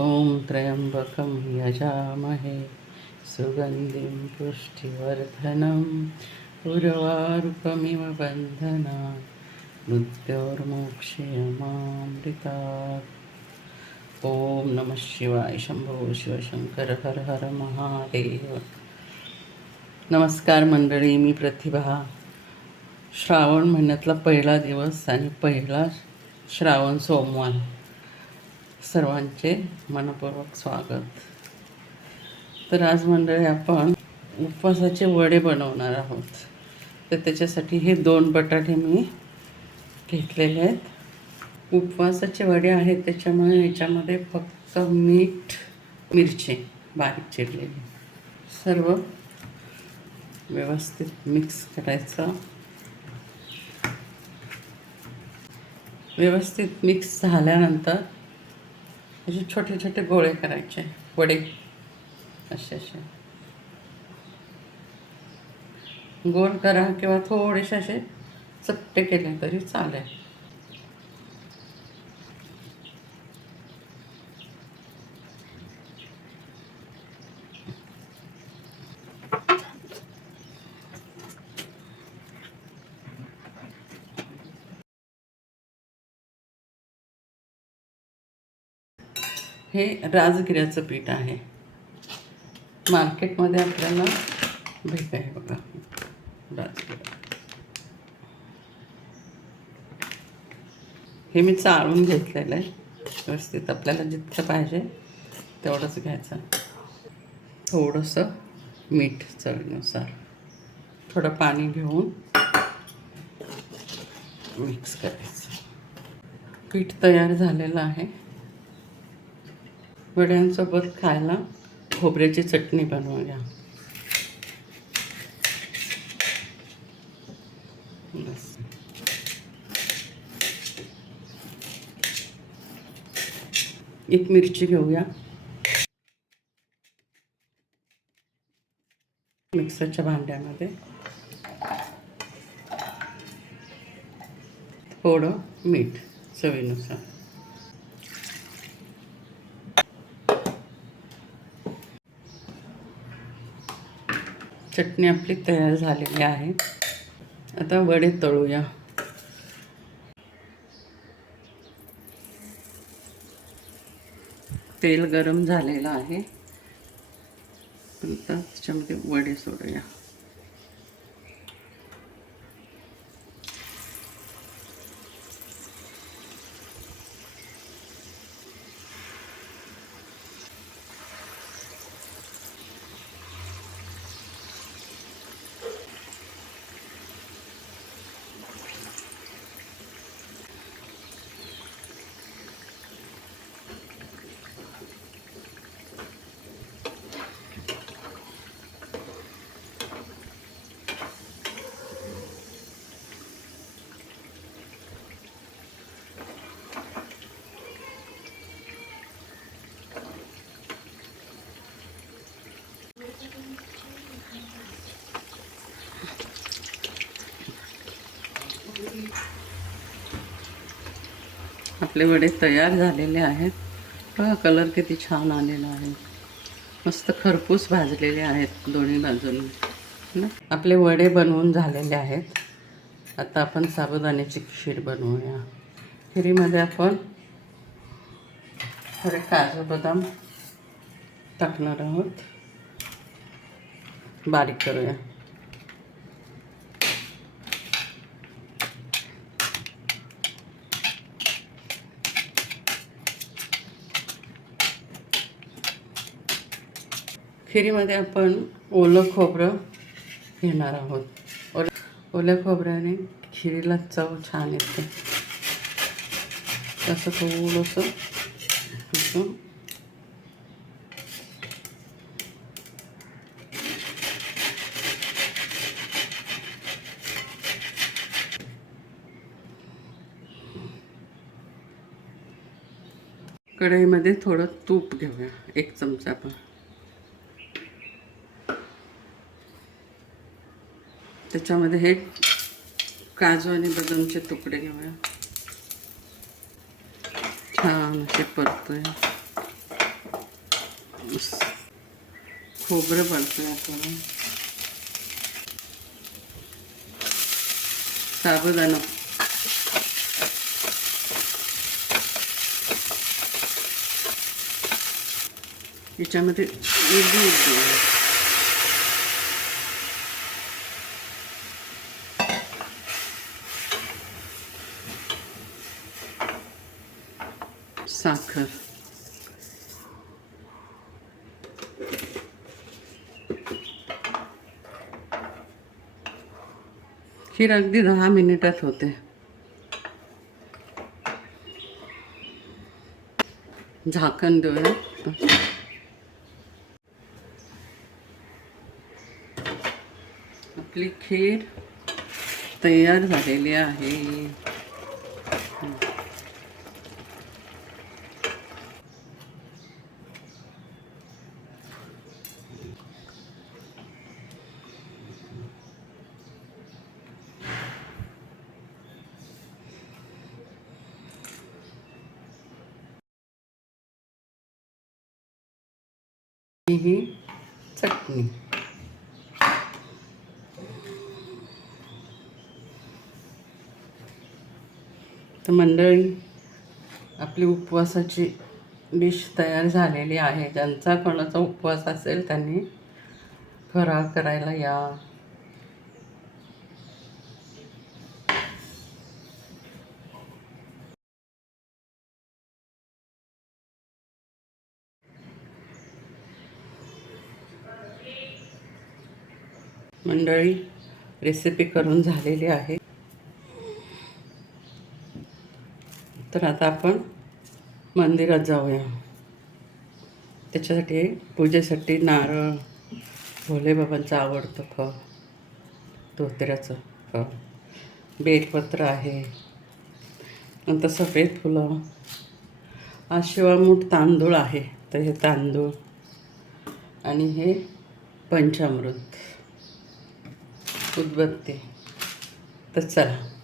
ॐ त्र्यम्बकं यजामहे। सुगन्धिं पुष्टिवर्धनम् उर्वारुकमिव बन्धना मृत्योर्मोक्षयमामृतात्। ॐ नमः शिवाय शंभो शिवशंकर हर हर महादेव। नमस्कार मंडळी मी प्रतिभा। श्रावण महिन्यातला पहिला दिवस आणि पहिला श्रावण सोमवार. सर्वांचे मनपूर्वक स्वागत. तर आज मंडळी आपण उपवासाचे वडे बनवणार आहोत. तर त्याच्यासाठी हे दोन बटाटे मी घेतलेले आहेत. उपवासाचे वडे आहेत त्याच्यामुळे याच्यामध्ये फक्त मीठ मिरची बारीक चिरलेली. सर्व व्यवस्थित मिक्स करायचं. व्यवस्थित मिक्स झाल्यानंतर असे छोटे छोटे गोळे करायचे. वडे. असे असे. गोल करा किंवा थोडेसे असे चपटे केले तरी चालेल. हे राजगिऱ्याचं पीठ आहे. मार्केटमध्ये आपल्याला भेट आहे बघा. राजगिरा. हे मी चाळून घेतलेलं आहे. व्यवस्थित आपल्याला जितकं पाहिजे तेवढंच घ्यायचं. थोडंसं मीठ चवीनुसार. थोडं पाणी घेऊन मिक्स करायचं. पीठ तयार झालेलं आहे. वड्यांसोबत खायला खोबऱ्याची चटणी बनवूया बस. एक मिरची घेऊया. मिक्सरच्या भांड्यामध्ये. थोडं मीठ चवीनुसार. चटणी आपली तयार झालेली आहे. आता वडे तळूया. तेल गरम झालेलं आहे. आता त्याच्यामध्ये वडे सोडूया. आपले वडे तयार झालेले आहेत. बघा कलर किती छान आलेला आहे. मस्त खरपूस भाजलेले आहेत दोन्ही बाजूंनी. आपले वडे बनवून झालेले आहेत. आता आपण साबुदाण्याची खीर बनवूया. खिरीमध्ये आपण थोडे काजू बदाम टाकणार आहोत. बारीक करूया. खिरीमध्ये आपण ओलं खोबरं घेणार आहोत. ओल ओल्या खोबऱ्याने खिरीला चव छान येते. तसं थोडंसं असं. कढईमध्ये थोडं तूप घेऊया. एक चमचा पण. त्याच्यामध्ये हे काजू आणि बदामचे तुकडे घेऊया. छान असे परतोय खोबरं परतोय आपण. साबुदाणा. याच्यामध्ये इडली. साखर खीर अगदी दहा मिनिटात होते. झाकण देऊया. आपली खीर तयार झालेली आहे ही चटणी. तर मंडळी आपली उपवासाची डिश तयार झालेली आहे. ज्यांचा कोणाचा उपवास असेल त्यांनी फराळ करायला या. मंडळी रेसिपी करून झालेली आहे. तर आता आपण मंदिरात जाऊया. त्याच्यासाठी पूजेसाठी नारळ भोलेबाबांचं आवडतं फळ धोत्र्याचं फळ बेलपत्र आहे. नंतर सफेद फुलं हा शिवामूठ तांदूळ आहे. तर हे तांदूळ आणि हे पंचामृत. उदबत्ती तर चला.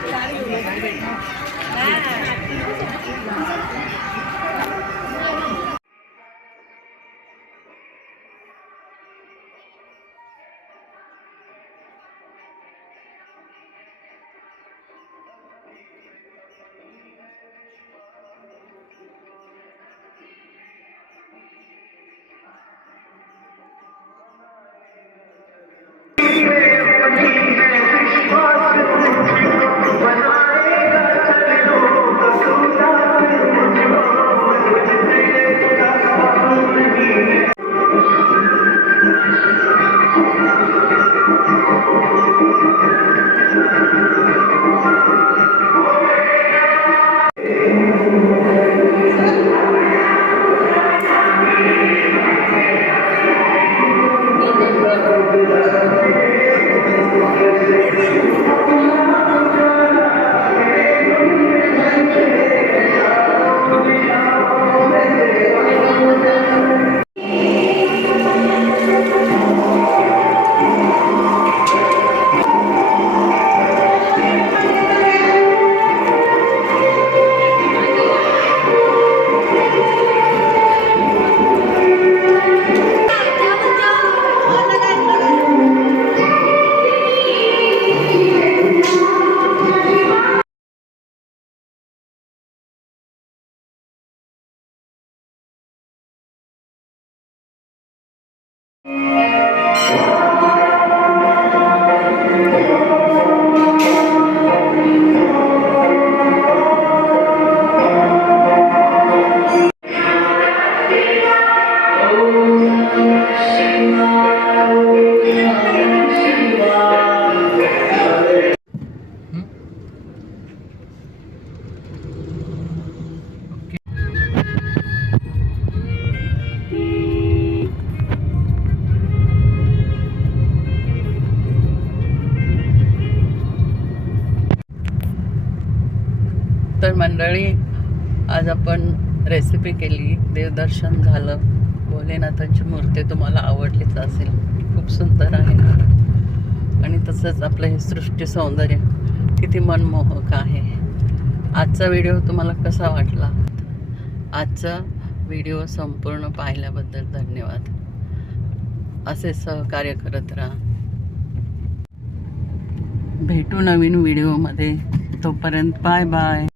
Thank you. तर मंडळी आज आपण रेसिपी केली. देवदर्शन झालं. भोलेनाथांची मूर्ती तुम्हाला आवडलीच असेल. खूप सुंदर आहे. आणि तसंच आपलं हे सृष्टी सौंदर्य किती मनमोहक आहे. आजचा व्हिडिओ तुम्हाला कसा वाटला? आजचा व्हिडिओ संपूर्ण पाहिल्याबद्दल धन्यवाद. असे सहकार्य करत राहा. भेटू नवीन व्हिडिओमध्ये तोपर्यंत बाय बाय.